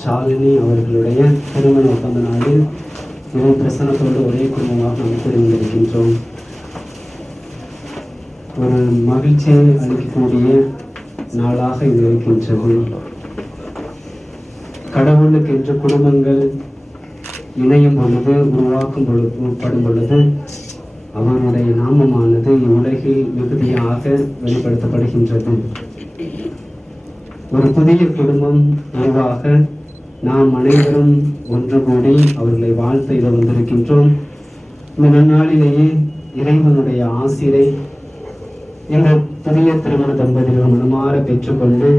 ஷாலினி அவர்களுடைய திருமண ஒப்பந்த நாளில் இறை பிரசனத்தோடு ஒரே குடும்பமாக நாம் தெரிந்திருக்கின்றோம். ஒரு மகிழ்ச்சியை அளிக்கக்கூடிய நாளாக இது இருக்கின்றது. கடவுளுக்கு என்று குடும்பங்கள் இணையும் பொழுது, உருவாக்கப்படும் பொழுது அவருடைய நாமமானது இவ்வுலகில் மிகுதியாக வெளிப்படுத்தப்படுகின்றது. ஒரு புதிய குடும்பம் உருவாக நாம் அனைவரும் ஒன்று கூடி அவர்களை வாழ்த்த இட வந்திருக்கின்றோம். இந்த நன்னாளிலேயே இறைவனுடைய ஆசிரை இந்த புதிய திருமண தம்பதிகள் மனமாற பெற்றுக்கொண்டு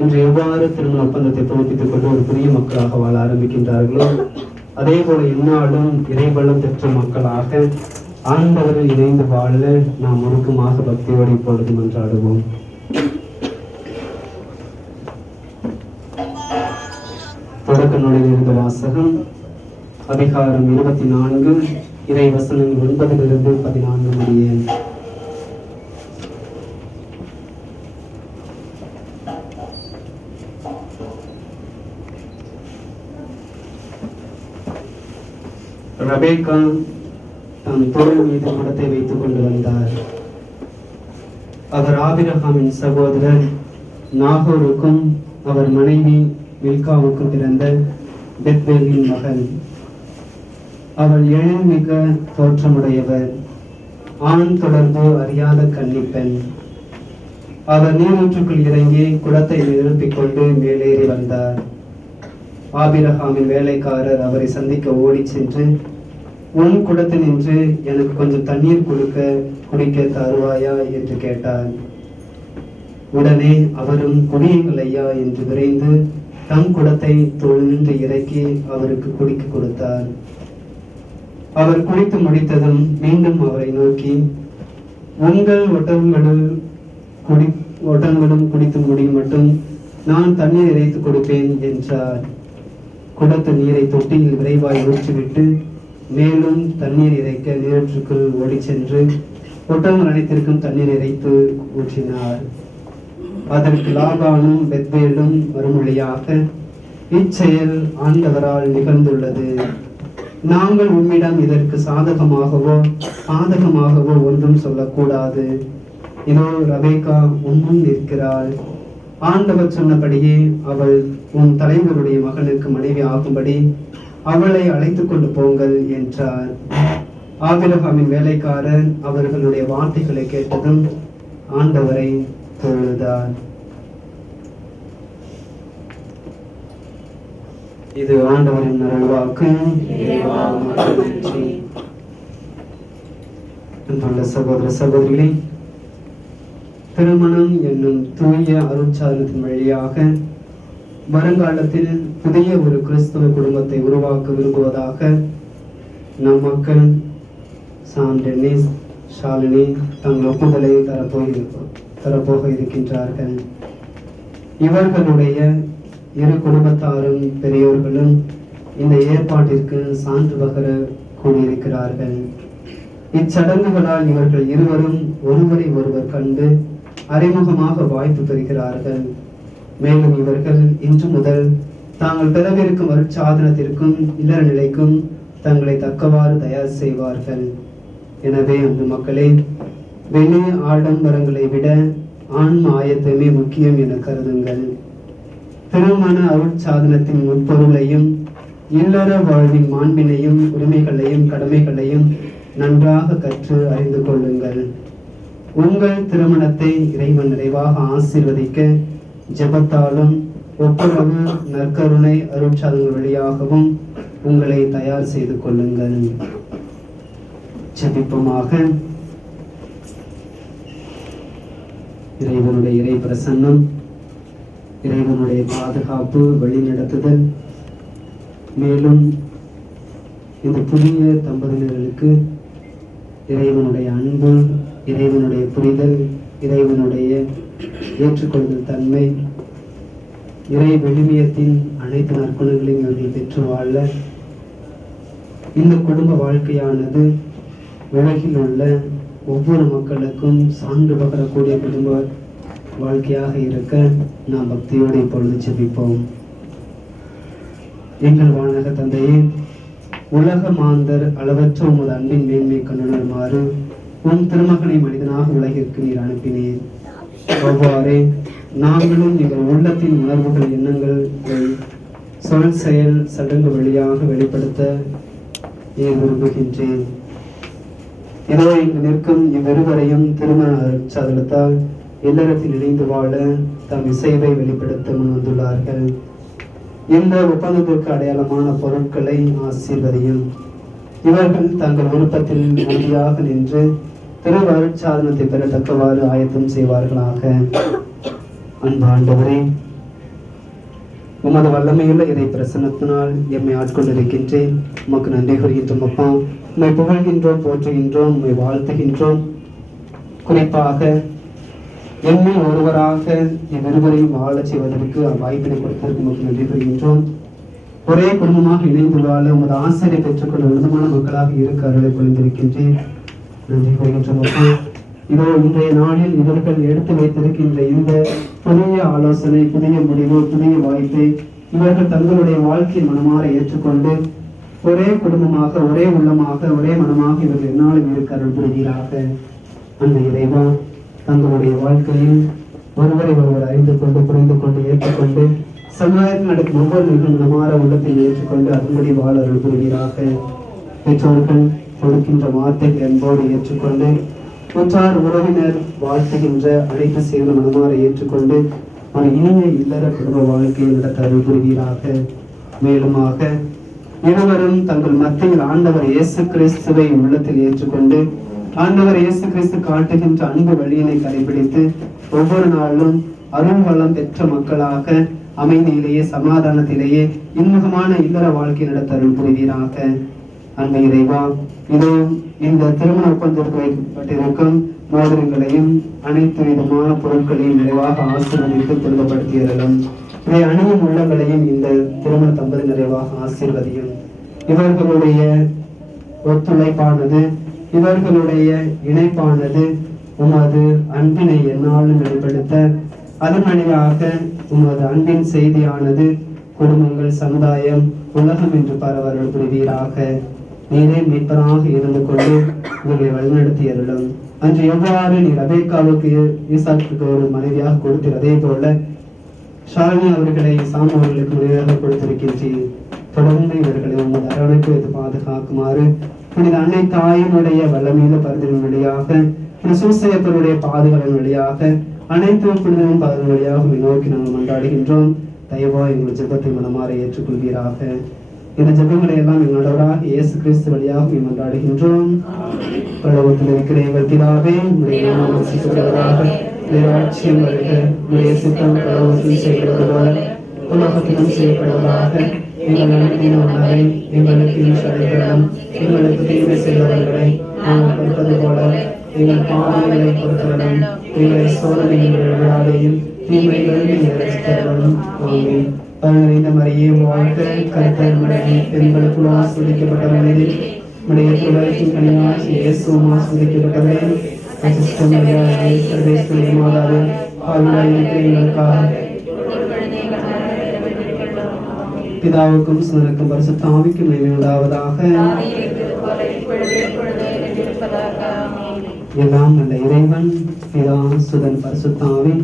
இன்று எவ்வாறு திருமண ஒப்பந்தத்தை புதுப்பித்துக் கொண்டு ஒரு புதிய மக்களாக வாழ ஆரம்பிக்கின்றார்களோ அதே போல இந்நாளும் இறைவளம் பெற்ற மக்களாக ஆண்டவரில் இணைந்து வாழ நாம் முழுக்கமாக பக்தியோடு இப்பொழுது மன்றாடுவோம். தொடக்க நூலில் இருந்த வாசகம் அதிகாரம் 24 இறை வசனங்கள் 9 14 முடிய. ரெபெக்கா தன் தோள் மீது குடத்தை வைத்துக் கொண்டு வந்தார். அவர் ஆபிரகாமின் சகோதரர் நாகோருக்கும் அவர் மனைவி மில்காவுக்கும் பிறந்த பெத்வேலின் மகன். அவள் எழில்மிக தோற்றமுடையவர், ஆண் தொடர்பு அறியாத கன்னிப்பெண். அவர் நீரூற்றுக்குள் இறங்கி குடத்தை நிரப்பிக் கொண்டு மேலேறி வந்தார். ஆபிரகாமின் வேலைக்காரர் அவரை சந்திக்க ஓடி சென்று, உன் குடத்தில் நின்று எனக்கு கொஞ்சம் தண்ணீர் குடிக்க தருவாயா என்று கேட்டார். உடனே அவரும் குடியுங்கள் ஐயா என்று விரைந்து தம் குடத்தை தொழுந்து இறக்கி அவருக்கு குடிக்க கொடுத்தார். அவர் குடித்து முடித்ததும் மீண்டும் அவரை நோக்கி, உங்கள் ஒட்டங்களும் குடித்து முடியும் மட்டும் நான் தண்ணீர் இறைத்து கொடுப்பேன் என்றார். குடத்து நீரை தொட்டியில் விரைவாய் ஊற்றிவிட்டு மேலும் தண்ணீர் இறைக்க நீரற்றுக்குள் ஓடி சென்று ஒட்டங்கள் அனைத்திற்கும் தண்ணீர் இறைத்து ஊற்றினார். அதற்கு லாபானும் பெத்வேலும் மறுமொழியாக, இச்செயல் ஆண்டவரால் நிகழ்ந்துள்ளது. நாங்கள் உம்மிடம் இதற்கு சாதகமாகவோ பாதகமாகவோ ஒன்றும் சொல்லக்கூடாது. இதோ ரெபெக்கா உம்முன் நிற்கிறாள். ஆண்டவர் சொன்னபடியே அவள் உன் தலைவருடைய மகனுக்கு மனைவி ஆகும்படி அவளை அழைத்துக் கொண்டு போங்கள் என்றார். ஆபிரகாமின் வேலைக்காரன் அவர்களுடைய வார்த்தைகளை கேட்டதும் ஆண்டவரை தொழுதார். இது ஆண்டவரின் அருள்வாக்கு. அன்புள்ள சகோதர சகோதரிகளே, திருமணம் என்னும் தூய அருட்சாதனத்தின் வழியாக வருங்காலத்தில் புதிய ஒரு கிறிஸ்தவ குடும்பத்தை உருவாக்க விரும்புவதாக நம் மக்கள் சான் டென்னிஸ், ஷாலினி தங்கள் ஒப்புதலை தரப்போக இருக்கின்றார்கள். இவர்களுடைய இரு குடும்பத்தாரும் பெரியோர்களும் இந்த ஏற்பாட்டிற்கு சான்று பகர கூடியிருக்கிறார்கள். இச்சடங்குகளால் இவர்கள் இருவரும் ஒருவரை ஒருவர் கண்டு அறிமுகமாக வாய்ப்பு பெறுகிறார்கள். மேலும் இவர்கள் இன்று முதல் தாங்கள் பெறவிருக்கும் அருட்சாதனத்திற்கும் இல்லற நிலைக்கும் தங்களை தக்கவாறு தயார் செய்வார்கள். எனவே அந்த மக்களே, வெளி ஆடம்பரங்களை விட ஆன்ம ஆயத்தமே முக்கியம் என கருதுங்கள். திருமண அருட்சாதனத்தின் உட்பொருளையும் இல்லற வாழ்வின் மாண்பினையும் உரிமைகளையும் கடமைகளையும் நன்றாக கற்று அறிந்து கொள்ளுங்கள். உங்கள் திருமணத்தை இறைவன் நிறைவாக ஆசீர்வதிக்க ஜெபத்தாலும் ஒப்புரவு நற்கருணை அருட்சாதனங்கள் வழியாகவும் உங்களை தயார் செய்து கொள்ளுங்கள். ஜெபிப்போமாக. இறைவனுடைய இறை பிரசன்னம், இறைவனுடைய பாதுகாப்பு, வழிநடத்துதல், மேலும் இந்த புதிய தம்பதியினர்களுக்கு இறைவனுடைய அன்பு, இறைவனுடைய புரிதல், இறைவனுடைய ஏற்றுக்கொள்ளுதல் தன்மை, இறை விழுமியத்தின் அனைத்து நற்குணங்களையும் இவர்கள் பெற்று வாழ இந்த குடும்ப வாழ்க்கையானது உலகில் உள்ள ஒவ்வொரு மக்களுக்கும் சான்று பகரக்கூடிய குடும்ப வாழ்க்கையாக இருக்க நாம் பக்தியோடு இப்பொழுது ஜெபிப்போம். எங்கள் வானக தந்தையே, உலக மாந்தர் அளவற்ற உமது அன்பின் மேன்மை கண்டுணருமாறு உம் திருமகனை மனிதனாக உலகிற்கு நீர் அனுப்பினீர். அவ்வாறே நாங்களும் எங்கள் உள்ளத்தின் உணர்வுகள் எண்ணங்களை சொல் செயல் சடங்கு வழியாக வெளிப்படுத்த விரும்புகின்றேன். இதோ இங்கு நிற்கும் இவ்விருவரையும் திருமண சாதனத்தால் இல்லறத்தில் இணைந்து வாழ தம் இசைவை வெளிப்படுத்த முன் வந்துள்ளார்கள். இந்த ஒப்பந்தத்திற்கு அடையாளமான பொருட்களை ஆசீர்வதியும். இவர்கள் தங்கள் விருப்பத்தில் உறுதியாக நின்று திருவருட்சாதனத்தை பெறத்தக்கவாறு ஆயத்தம் செய்வார்களாக. அன்பாண்டவரே, உமது வல்லமையுள்ள இறை பிரசன்னத்தினால் எம்மை ஆட்கொண்டிருக்கின்றேன். உமக்கு நன்றி கூறுகின்றோம் அப்பா. உம்மை புகழ்கின்றோம், போற்றுகின்றோம், உம்மை வாழ்த்துகின்றோம். குறிப்பாக எம்மை ஒருவராக இவ்விருவரையும் வாழச் செய்வதற்கு வாய்ப்பினை கொடுத்ததற்கு உமக்கு நன்றி கூறுகின்றோம். ஒரே குடும்பமாக இணைந்து வாழ உமது ஆசிரியை பெற்றுக்கொண்ட விதமான மக்களாக இருக்க அருளை பொழிந்திருக்கின்றேன். நன்றி கூறுகின்றோம் அப்பா. இதோ இன்றைய நாளில் இவர்கள் எடுத்து வைத்திருக்கின்ற இந்த புதிய ஆலோசனை, புதிய முடிவு, புதிய வாய்ப்பை இவர்கள் தங்களுடைய வாழ்க்கையை மனமாற ஏற்றுக்கொண்டு ஒரே குடும்பமாக, ஒரே உள்ளமாக, ஒரே மனமாக இவர்கள் என்னாலும் இருக்க அருள் புரிகிறாக. அந்த இறைவா, தங்களுடைய வாழ்க்கையில் ஒருவரை ஒருவர் அறிந்து கொண்டு, புரிந்து கொண்டு, ஏற்றுக்கொண்டு சமுதாயத்தில் நடக்கும் ஒவ்வொரு நிகழ்வு மனமாற உள்ளத்தில் ஏற்றுக்கொண்டு அதன்படி வாழ அருள் புரிகிறாக. பெற்றோர்கள் கொடுக்கின்ற வார்த்தைகள் என்போடு ஏற்றுக்கொண்டு உற்றார் உறவினர் வாழ்த்துகின்ற அனைத்து செயல் மனமாற ஏற்றுக்கொண்டு ஒரு இனிய இல்லற குடும்ப வாழ்க்கையை நடத்த அருள் புரிவீராக. மேலுமாக இருவரும் தங்கள் மத்தியில் ஆண்டவர் இயேசு கிறிஸ்துவை உள்ளத்தில் ஏற்றுக்கொண்டு ஆண்டவர் இயேசு கிறிஸ்து காட்டுகின்ற அன்பு வழியினை கடைபிடித்து ஒவ்வொரு நாளும் அருள் வளம் பெற்ற மக்களாக அமைதியிலேயே, சமாதானத்திலேயே இன்முகமான இல்லற வாழ்க்கை நடத்த அருள் புரிவீராக. அன்பு இறைவா, இதோ இந்த திருமண ஒப்பந்தத்திற்கு வைக்கப்பட்டிருக்கும் மோதிரங்களையும் அனைத்து விதமான பொருட்களையும் நிறைவாக ஆசீர்வதித்து துரிதப்படுத்தியறலும். இதை அணியும் உள்ளங்களையும் இந்த திருமண தம்பதி நிறைவாக ஆசீர்வதியும். இவர்களுடைய ஒத்துழைப்பானது, இவர்களுடைய இணைப்பானது உமது அன்பினை எந்நாளும் வெளிப்படுத்த, அதன் வழியாக உமது அன்பின் செய்தியானது குடும்பங்கள், சமுதாயம், உலகம் என்று பரவல் புரிவீராக. நீரே மீட்பராக இருந்து கொண்டு இவர்களை வழிநடத்தி அருளும். அன்று எவ்வாறு நீர் ரெபெக்காவுக்கு ஈசாக்குக்கு ஒரு மனைவியாக கொடுத்தீர், அதே போல ஷாலினி அவர்களை சாமுவேலுக்கு மனைவியாக கொடுத்திருக்கின்றீர். தொடர்ந்து இவர்களை உமது அரவணைப்பு வைத்து பாதுகாக்குமாறு புனித அன்னை தாயினுடைய வல்லமையில பருதின் வழியாக, சூசையப்பருடைய பாதுகாப்பின் வழியாக, அனைத்து புனிதனின் பாதுகாப்பு வழியாக நோக்கி நாங்கள் மன்றாடுகின்றோம். தயவா எங்கள் ஜெபத்தை மனமாற ஏற்றுக்கொள்வீராக. இந்த ஜெபங்களை எல்லாம் எங்களோடவராக இயேசு கிறிஸ்து வழியாக மன்றாடுகின்றோம். பரலோகத்தில் இருக்கிற எங்கள் பிதாவே, உம்முடைய நாமம் வசிக்கப்படுவதாக, உம்முடைய ராஜ்யம் வருக, உம்முடைய சித்தம் பரலோகத்தில் செய்யப்படுவது போல உலகத்திலும் செய்யப்படுவதாக. எங்கள் அன்பின் உணவை எங்களுக்கு அளித்தருளும். எங்களுக்கு தீமை செய்தவர்களை நாங்கள் பொறுப்பது போல எங்கள் பாவங்களை பொறுத்தருளும். எங்களை சோதனையில் விழாதையும் தீமைகளில் ரட்சித்தருளும். ஆமென். பரிசுத்த மரியே வாழ்க, கர்த்தர் உடனே பெண்களுக்குள் ஆசீர்வதிக்கப்பட்டவளே, உம்முடைய திருவயிற்றின் கனியாகிய இயேசுவும் ஆசீர்வதிக்கப்பட்டவரே. அசிஷ்ட மரியாயே, சர்வேஸ்வரிய மாதாவே, பாவிகளாய் இருக்கிற எங்களுக்காக பிதாவுக்கும் சுதனுக்கும் பரிசுத்த ஆவிக்கும் மகிமை உண்டாவதாக. எல்லாம் நல்ல இறைவன் பிதா, சுதன், பரிசுத்த ஆவி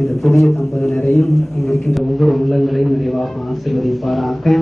இந்த புதிய தம்பதியினரையும் இங்கு இருக்கின்ற ஒவ்வொரு உள்ளங்களையும் நிறைவாக ஆசீர்வதிப்பாராக.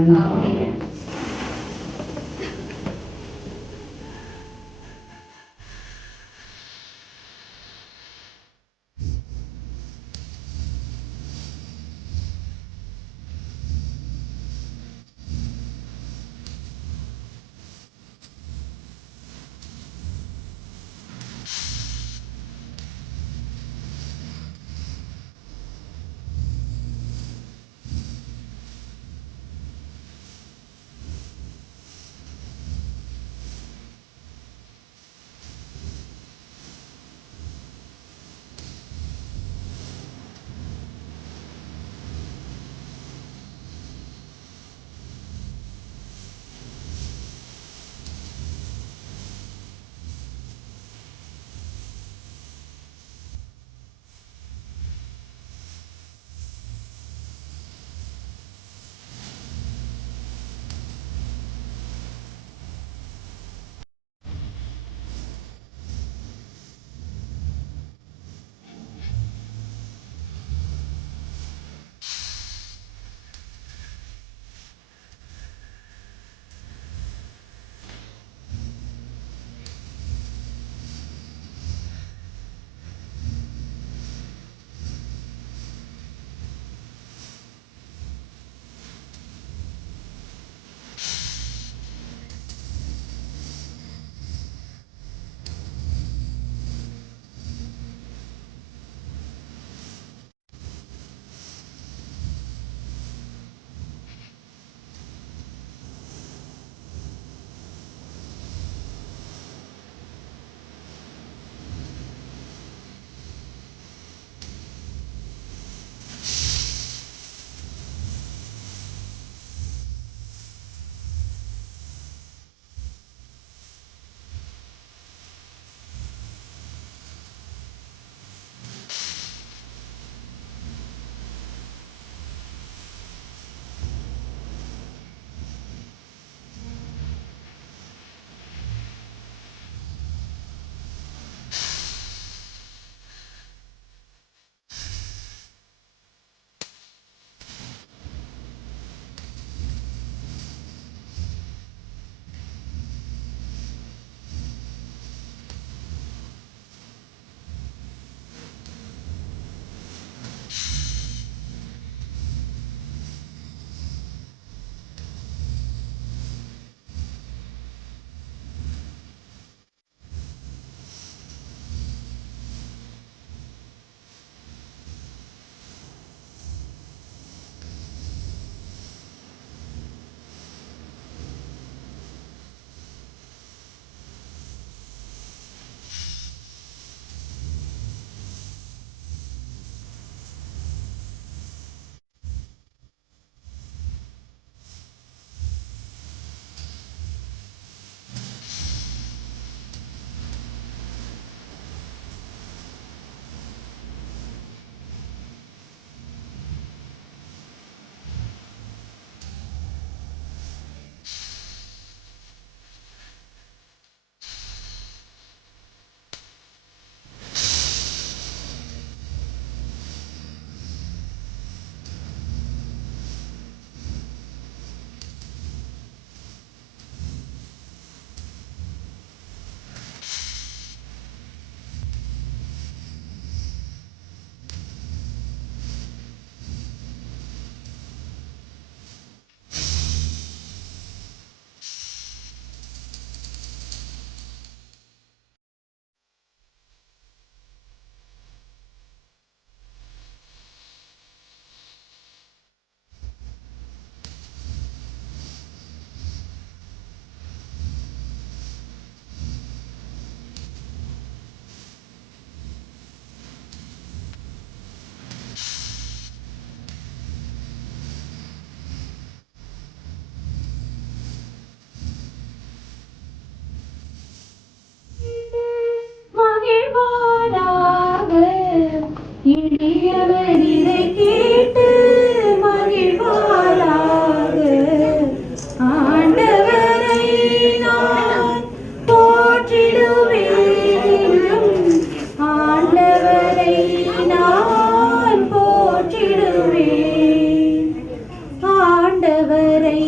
ஆண்டவரை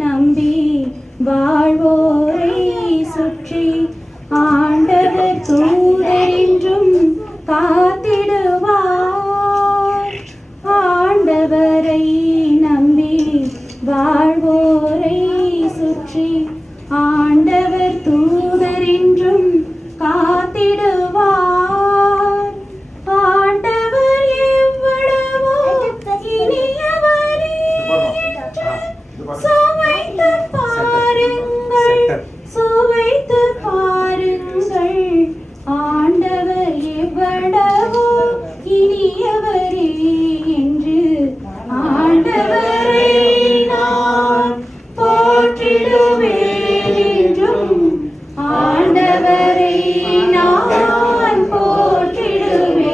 நம்பி வாழ்வோரை சுற்றி ஆண்டவர் தூதரென்றும் காத்திடுவார். ஆண்டவரை நம்பி வாழ்வோரை சுற்றி ஆண்டவர் தூதரென்றும் காத்திடுவார். ஆண்டவர் எவ்வளவோ இனியவரே சுவைத்து பாருங்கள், சுவைத்து பாருங்கள். ஆண்டவர் எவ்வளவோ இனியவரே என்று ஆண்டவரை நான் போற்றிடுவேன் என்றும் ஆண்டவரை நான் போற்றிடுவேன்.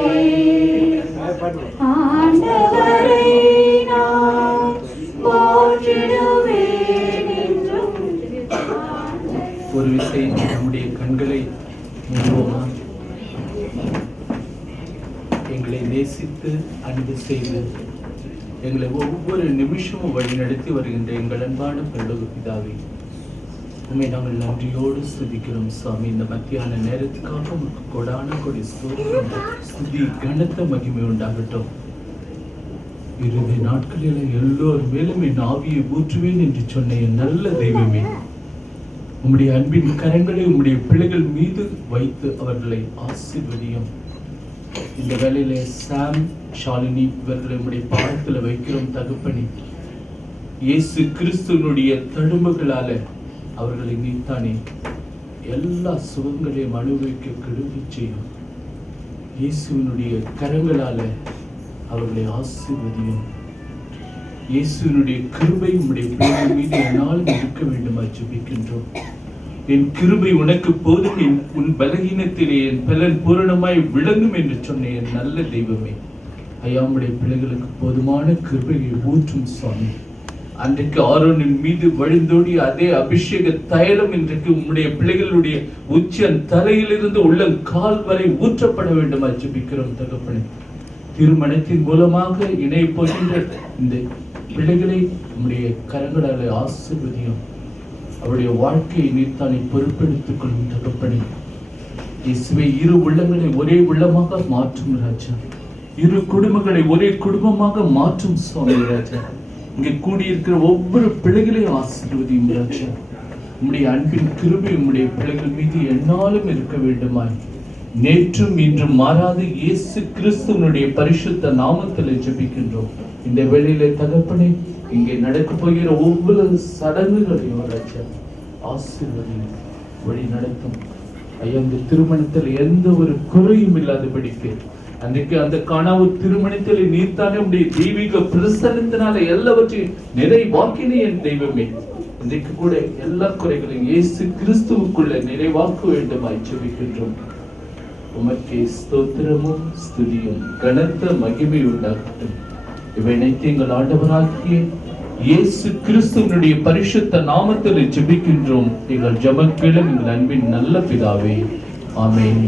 ஆண்டவரை நான் போற்றிடுவேன் என்றும். ஒரு விசை நம்முடைய கண்களை மூடுவோமா? எங்களை நேசித்து அன்பு செய்து எங்களை ஒவ்வொரு நிமிஷமும் வழிநடத்தி வருகின்ற எங்கள் அன்பான பரலோக பிதாவே, உண்மை நாங்கள் நன்றியோடு ஸ்துதிக்கிறோம் சுவாமி. இந்த மத்தியான நேரத்துக்காக உங்களுக்கு கொடான கொடி ஸ்துதி கனத்த மகிமை உண்டாகட்டும். இறுதி நாட்களில் எல்லோர் மேலும் என் ஆவியை ஊற்றுவேன் என்று சொன்ன என் நல்ல தெய்வமே, உம்முடைய அன்பின் கரங்களை உம்முடைய பிள்ளைகள் மீது வைத்து அவர்களை ஆசீர்வதியும். இந்த வேளையிலே சாம், ஷாலினி இவர்களை உம்முடைய பாதத்தில் வைக்கிறோம் தகப்பனே. இயேசு கிறிஸ்துவனுடைய தழும்புகளால அவர்களை நீத்தானே எல்லா சுகங்களையும் அனுபவிக்க கிடுவி செய்யும். இயேசுவினுடைய கரங்களால அவர்களை ஆசீர்வதியும். இயேசுவினுடைய கிருபை உம்முடைய பிள்ளைகள் மீது என்னால் இருக்க வேண்டுமா ஜெபிக்கின்றோம். என் கிருபை உனக்கு போதும், உன் பலகீனத்திலே என் பலன் பூரணமாய் விளங்கும் என்று சொன்ன என் நல்ல தெய்வமே, ஐயா உம்முடைய பிள்ளைகளுக்கு போதுமான கிருபையை ஊற்றும் சுவாமி. அன்றைக்கு ஆரோனின் மீது வழிந்தோடிய அதே அபிஷேக தைலம் இன்றைக்கு உம்முடைய பிள்ளைகளுடைய உச்சன் தலையிலிருந்து உள்ளங்கால் வரை ஊற்றப்பட வேண்டுமா ஜெபிக்கிறோம் தகப்பனே. திருமணத்தின் மூலமாக இணைய போகின்ற இந்த பிள்ளைகளை உம்முடைய கரங்களால் ஆசீர்வதியும். அவருடைய வாழ்க்கையை நீர்த்தானே பொறுப்பெடுத்துக் கொள்ளும் தகப்பனே. இயேசுவே, இரு உள்ளங்களை ஒரே உள்ளமாக மாற்றும் ராஜா. இரு குடும்பங்களை ஒரே குடும்பமாக மாற்றும் சுவாமி ராஜா. இங்கே கூடியிருக்கிற ஒவ்வொரு பிள்ளைகளையும் ஆசீர்வதியும் ராஜா. உம்முடைய அன்பின் கிருபை உம்முடைய பிள்ளைகள் மீது எந்நாளும் இருக்க வேண்டுமாய் நேற்றும் இன்றும் மாறாத இயேசு கிறிஸ்துவனுடைய பரிசுத்த நாமத்தில் ஜெபிக்கின்றோம். இந்த வேளையிலே தகப்பனே, இங்கே நடக்க போகிற ஒவ்வொரு சடங்குகளையும் ராஜா ஆசீர்வதியும், வழி நடத்தும். ஐயா, இந்த திருமணத்தில் எந்த ஒரு குறையும் இல்லாதபடிக்கு அன்றைக்கு அந்த காணாவு திருமணத்தில் நீர்த்தானே உடைய தெய்வீக பிரசன்னத்தினால எல்லாவற்றையும் நிறைவாக்கினே என் தெய்வமே. இன்றைக்கு கூட எல்லா குறைகளையும் இயேசு கிறிஸ்துவுக்குள்ள நிறைவாக்க வேண்டுமாய் ஜெபிக்கின்றோம். உமக்கே ஸ்தோத்திரமும் ஸ்துதியும் கனத்த மகிமை உண்டாகட்டும். இவை அனைத்து எங்கள் ஆண்டவராகிய இயேசு கிறிஸ்துவனுடைய பரிசுத்த நாமத்தில் ஜெபிக்கின்றோம் எங்கள் ஜெபங்களும் எங்கள் அன்பின் நல்ல பிதாவே, ஆமென்.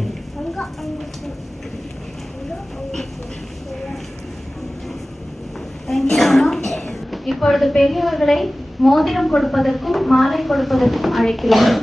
இப்பொழுது பெரியவர்களை மோதிரம் கொடுப்பதற்கும் மாலை கொடுப்பதற்கும் அழைக்கிறோம்.